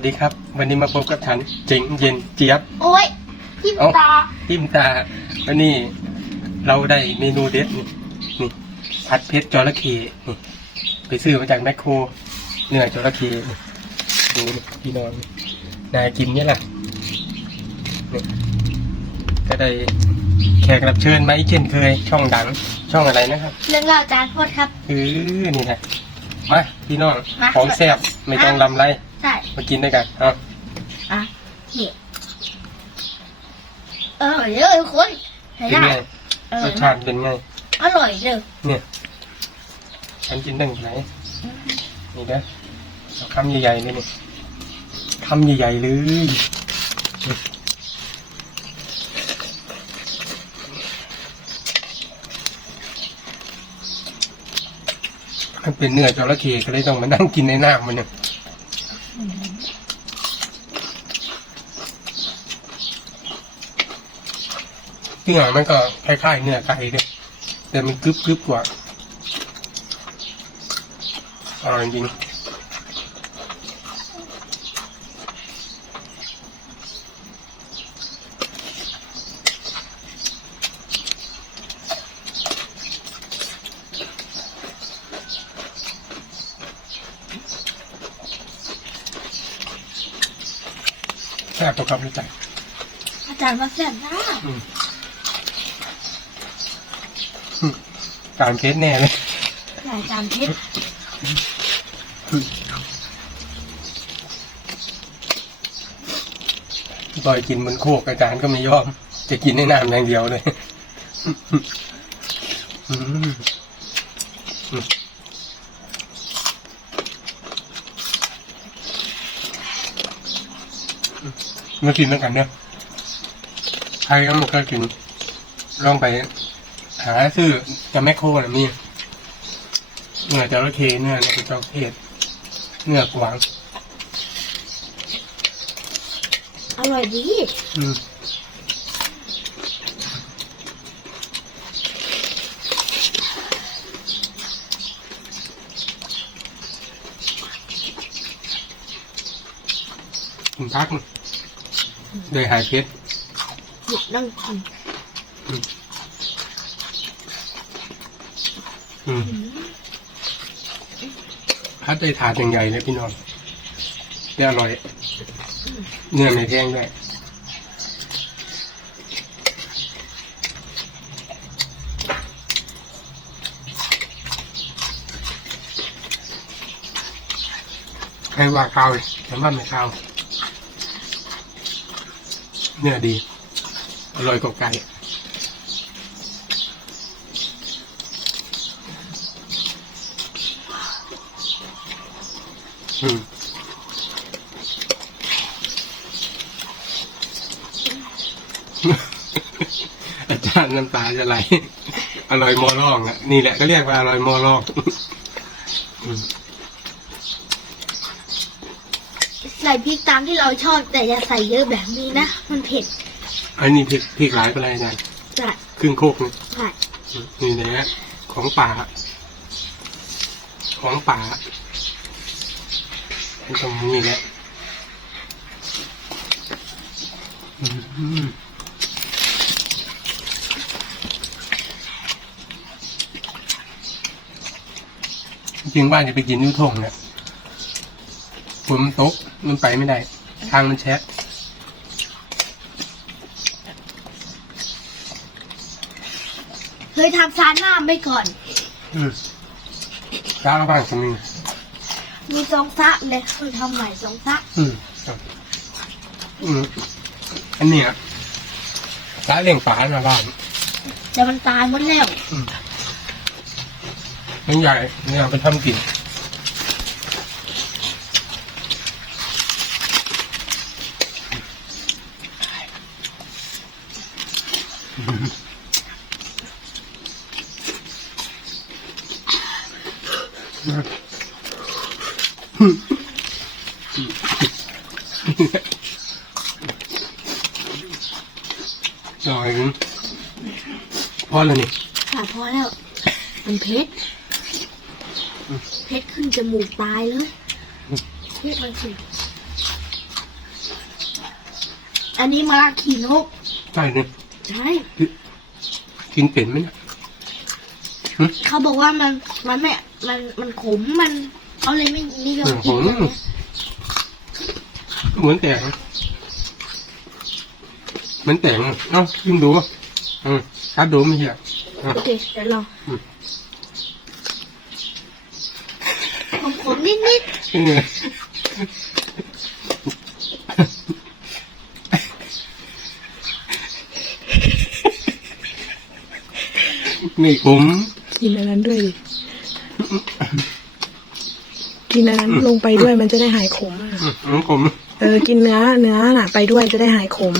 สดีครับ วันนี้มาพบกับฉันเจ๋งเย็นเจี๊ยบโอ้ยทิ่มเอ้าตาทิมตาวันนี้เราได้เมนูเด็ดนี่นี่ผัดเพชรจระเข้นี่ไปซื้อมาจากแมคโครเนื้อจระเข้นี่ดูนี่พี่น้องนายกินเนี่ยแหละนี่ก็ได้แขกรับเชิญมาอีกเช่นเคย ช่องดังช่องอะไรนะครับ เรื่องราวจานโทษครับเออนี่นะมาพี่น้องมาของแซ่บไม่ต้องลำไร ใช่มากินด้วยกันเอาอะนี่เออเยอะคนใช้เป็นได้ไงเออรสชาติเป็นไง อร่อยเลยเนี่ยฉันกินตั้งไหนนี่นะเอาคำใหญ่ๆเลยนี่คำใหญ่ๆเลยมันเป็นเนื้อจระเข้ก็เลยต้องมานั่งกินในน้ำมันเนี่ย นื้อมันก็คล้ายๆเนื้อไก่เลยแต่มันกรึบๆกว่าอร่อยจริงแซ่บตัวครับรู้จักอาจารย์มาแซ่บนะ การเคสแน่เลยอาจารย์เพชรปล่อยกินบนโคกอาจารย์ก็ไม่ยอม จะกินในน้ำอย่างเดียวเลยอืมอืมมากินด้วยกันเนี่ยใครก็ไม่เคยกินลองไป หาซื้อกับแมคโครนะมีเนื้อจระเข้เนื้อในกระจอกเทศเนื้อกวางอร่อยดีอืมคุณพักนะได้หายเพชรหยุดนั่งกิน อืม พัดได้ถาดอย่างใหญ่เลยพี่น้องได้อร่อย เนื้อไม่แพงด้วยใครว่าข้าวแต่ว่าไม่ข้าวเนื้อดี อร่อยกว่าไก่ อืมอาจารย์น้ำตาจะไหล อร่อยมอลองอะ นี่แหละก็เรียกว่าอร่อยมอลองอืมใส่พริกตามที่เราชอบ แต่อย่าใส่เยอะแบบนี้นะ มันเผ็ด อันนี้พริกพริกหลายไปเลยอาจารย์ใช่ครึ่งโคกนี่ใช่อืมนี่แหละของป่า ของป่า ตรงนี้แหละอืมจริงว่าจะไปกินนิ้วทงเนี่ยฝนมันตกมันไปไม่ได้ ทางมันแฉะเคยทำซาหน้าไปก่อน อืมจ้าบ้างคนนึง มีสองซะเลยเคยทำใหม่สองซะอืมครับอืมอันเนี้ยร้านเลี้ยงปลาหน้าบ้าน แต่มันตายหมดแล้วอืมมันใหญ่เนี่ยเอาไปทำกินห น่อยนึงพอแล้วนี่ค่ะพอแล้ว มันเผ็ดเผ็ดขึ้นจมูกตายเลยเผ็ดมันสิอันนี้มะระขีนก ใช่เนี่ยใช่ กินเป็นไหมเนี่ยเขาบอกว่ามันมันไม่ มันมันขมมัน เขาเลยไม่นิยมกินแบบเนี้ยเหมือนแตงเหมือนแตงเอ้าชิมดูป่ะอืมครับดูไม่ใช่อะโอเคเดี๋ยวลองอืมผมขมนิดนิดเป็นไงไม่ขมกินอันนั้นด้วยดิ กินอันนั้นลงไปด้วยมันจะได้หายขมอะอืมไม่ขมเออ กินเนื้อเนื้อน่ะ ไปด้วยจะได้หายขม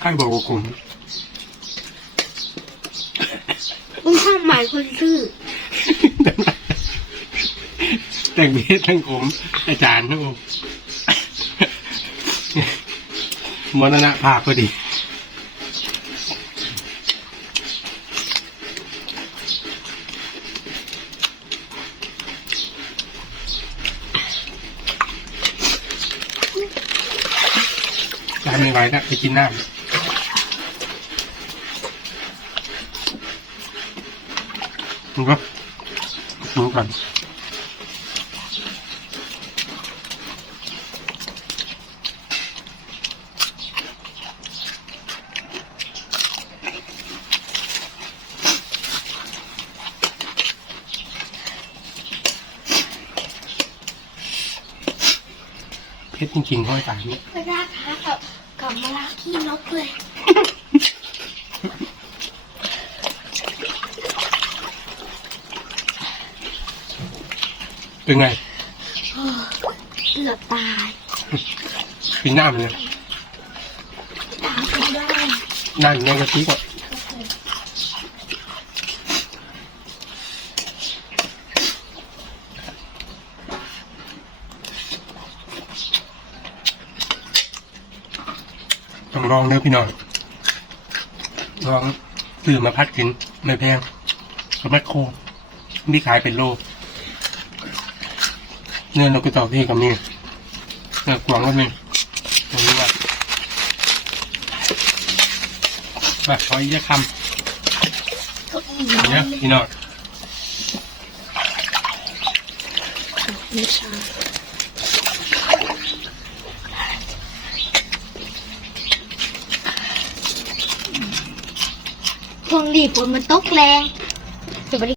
ใครบอกว่าขมๆอุ้ยข้าวหมายคนซื่อแต่งเพศทั้งขมอาจารย์ทั้งองมรณะภาพพอดี จานไม่ไหวแล้วไปกินน้ำดูปะดูก่อนเพชรจริงๆเขาให้ตายเนี่ย ไม่ได้ท้า กับกับมะระขี้นกเลยเป็นไงเกือบตายกินน้ำเลยตายไม่ได้น้ำในกะทิก่อน ลองเด้อพี่น้องลองซื้อมาพัดกินไม่แพงกับแมคโคมีขายเป็นโลเนื้อนกกระจอกเทศกับนี่เนื้อกวางก็มีตรงนี้ว่ามาขออีกคำเนี่ยพี่น้อง ช่วงนี้ฝนมันตกแรงสวัสดี